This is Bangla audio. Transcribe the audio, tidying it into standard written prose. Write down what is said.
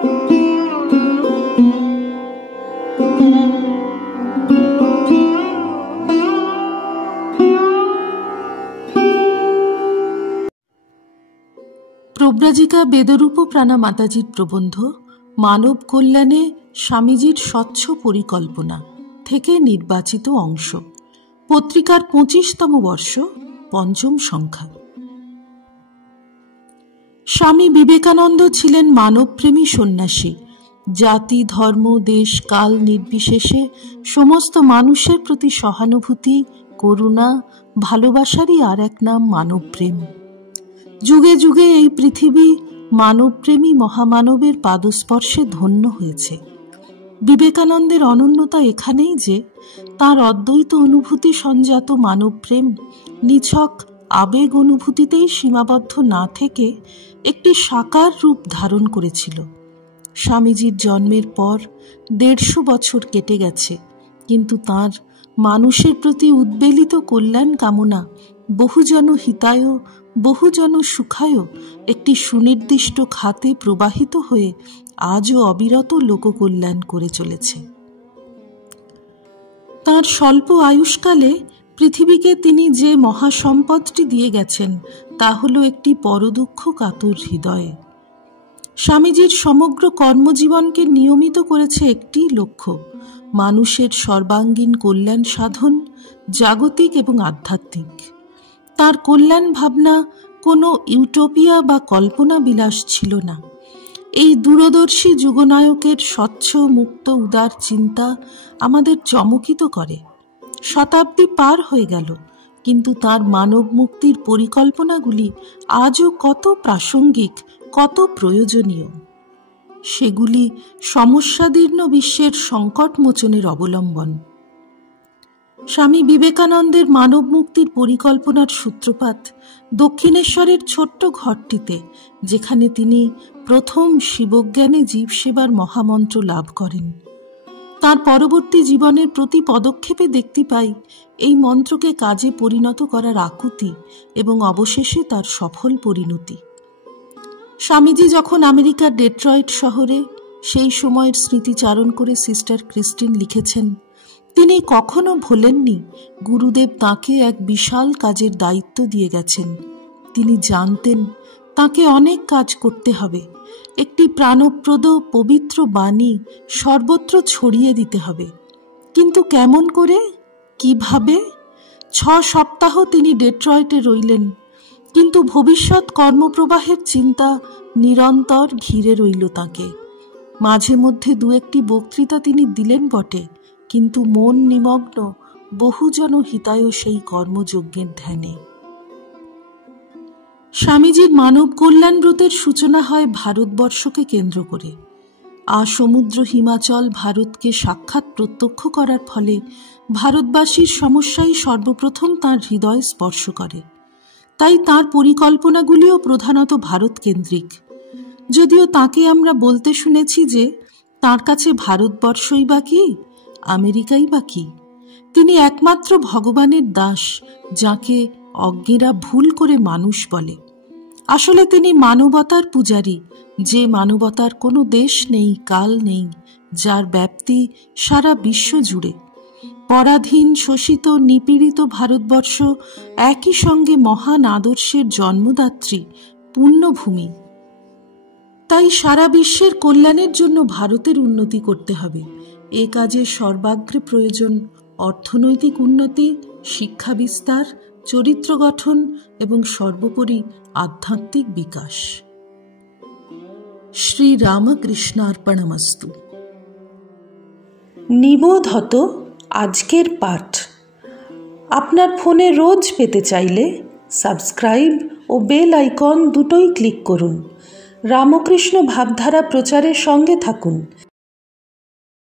প্রব্রাজিকা বেদরূপ প্রাণা মাতাজির প্রবন্ধ মানব কল্যাণে স্বামীজির স্বচ্ছ পরিকল্পনা থেকে নির্বাচিত অংশ, পত্রিকার 25তম বর্ষ, পঞ্চম সংখ্যা। স্বামী বিবেকানন্দ ছিলেন মানবপ্রেমী সন্ন্যাসী। জাতি, ধর্ম, দেশ, কাল নির্বিশেষে সমস্ত মানুষের প্রতি সহানুভূতি, করুণা, ভালোবাসারই আর এক নাম মানবপ্রেম। যুগে যুগে এই পৃথিবী মানবপ্রেমী মহামানবের পাদস্পর্শে ধন্য হয়েছে। বিবেকানন্দের অনন্যতা এখানেই যে তাঁর অদ্বৈত অনুভূতি সঞ্জাত মানবপ্রেম নিছক আবেগ অনুভূতিতেই সীমাবদ্ধ না থেকে একটি সাকার রূপ ধারণ করেছিল। স্বামীজির জন্মের পর 150 বছর কেটে গেছে, কিন্তু তাঁর মানুষের প্রতি উদ্বেলিত কল্যাণ কামনা বহুজন হিতায় বহুজন সুখায় একটি সুনির্দিষ্ট খাতে প্রবাহিত হয়ে আজও অবিরত লোককল্যাণ করে চলেছে। তাঁর স্বল্প আয়ুষ্কালে পৃথিবীকে তিনি যে মহাসম্পদটি দিয়ে গেছেন তা হল একটি পরদুঃখ কাতর হৃদয়ে। স্বামীজির সমগ্র কর্মজীবনকে নিয়মিত করেছে একটি লক্ষ্য, মানুষের সর্বাঙ্গীন কল্যাণ সাধন, জাগতিক এবং আধ্যাত্মিক। তার কল্যাণ ভাবনা কোনো ইউটোপিয়া বা কল্পনা বিলাস ছিল না। এই দূরদর্শী যুগনায়কের স্বচ্ছ মুক্ত উদার চিন্তা আমাদের চমকিত করে। শতাব্দী পার হয়ে গেল, কিন্তু তার মানব মুক্তির পরিকল্পনাগুলি আজও কত প্রাসঙ্গিক, কত প্রয়োজনীয়। সেগুলি সমস্যাদীর্ণ বিশ্বের সংকট মোচনের অবলম্বন। স্বামী বিবেকানন্দের মানব মুক্তির পরিকল্পনার সূত্রপাত দক্ষিণেশ্বরের ছোট্ট ঘরটিতে, যেখানে তিনি প্রথম শিবজ্ঞানে জীবসেবার মহামন্ত্র লাভ করেন। তার পরবর্তী জীবনের প্রতি পদক্ষেপে দেখতে পাই এই মন্ত্রকে কাজে পরিণত করার আকুতি এবং অবশেষে তার সফল পরিণতি। স্বামীজি যখন আমেরিকার ডেট্রয়েট শহরে সেই সময়ের স্মৃতিচারণ করে সিস্টার ক্রিস্টিন লিখেছেন, তিনি কখনো ভোলেননি গুরুদেব তাঁকে এক বিশাল কাজের দায়িত্ব দিয়ে গেছেন। তিনি জানতেন তাঁকে অনেক কাজ করতে হবে, একটি প্রাণপ্রদ পবিত্র বাণী সর্বত্র ছড়িয়ে দিতে হবে। কিন্তু কেমন করে, কিভাবে? 6 সপ্তাহ তিনি ডেট্রয়েটে রইলেন, কিন্তু ভবিষ্যৎ কর্মপ্রবাহের চিন্তা নিরন্তর ঘিরে রইল তাঁকে। মাঝে মধ্যে 2-1টি বক্তৃতা তিনি দিলেন বটে, কিন্তু মন নিমগ্ন বহুজন হিতায় সেই কর্মযজ্ঞের ধ্যানে। স্বামীজির মানব কল্যাণ ব্রতের সূচনা হয় ভারতবর্ষকে কেন্দ্র করে। সমুদ্র হিমাচল ভারতকে সাক্ষাৎ প্রত্যক্ষ করার ফলে ভারতবাসীর সমস্যাই সর্বপ্রথম তাঁর হৃদয় স্পর্শ করে। তাই তাঁর পরিকল্পনাগুলিও প্রধানত ভারত কেন্দ্রিক। যদিও তাঁকে আমরা বলতে শুনেছি যে তাঁর কাছে ভারতবর্ষই বা কি, আমেরিকাই বা কি। তিনি একমাত্র ভগবানের দাস, যাকে অজ্ঞেরা ভুল করে মানুষ বলে। আসলে তিনি মানবতার পূজারী, যে মানবতার কোনো দেশ নেই, কাল নেই, যার ব্যাপ্তি সারা বিশ্ব জুড়ে। পরাধীন, শোষিত, নিপীড়িত ভারতবর্ষ একই সঙ্গে মহান আদর্শের জন্মদাত্রী, পুণ্যভূমি। তাই সারা বিশ্বের কল্যাণের জন্য ভারতের উন্নতি করতে হবে। এ কাজে সর্বাগ্রে প্রয়োজন অর্থনৈতিক উন্নতি, শিক্ষা বিস্তার, চরিত্র গঠন এবং সর্বোপরি আধ্যাত্মিক বিকাশ। শ্রী রামকৃষ্ণার্পণমস্তু। নিবোধত আজকের পাঠ আপনার ফোনে রোজ পেতে চাইলে সাবস্ক্রাইব ও বেল আইকন দুটোই ক্লিক করুন। রামকৃষ্ণ ভাবধারা প্রচারের সঙ্গে থাকুন।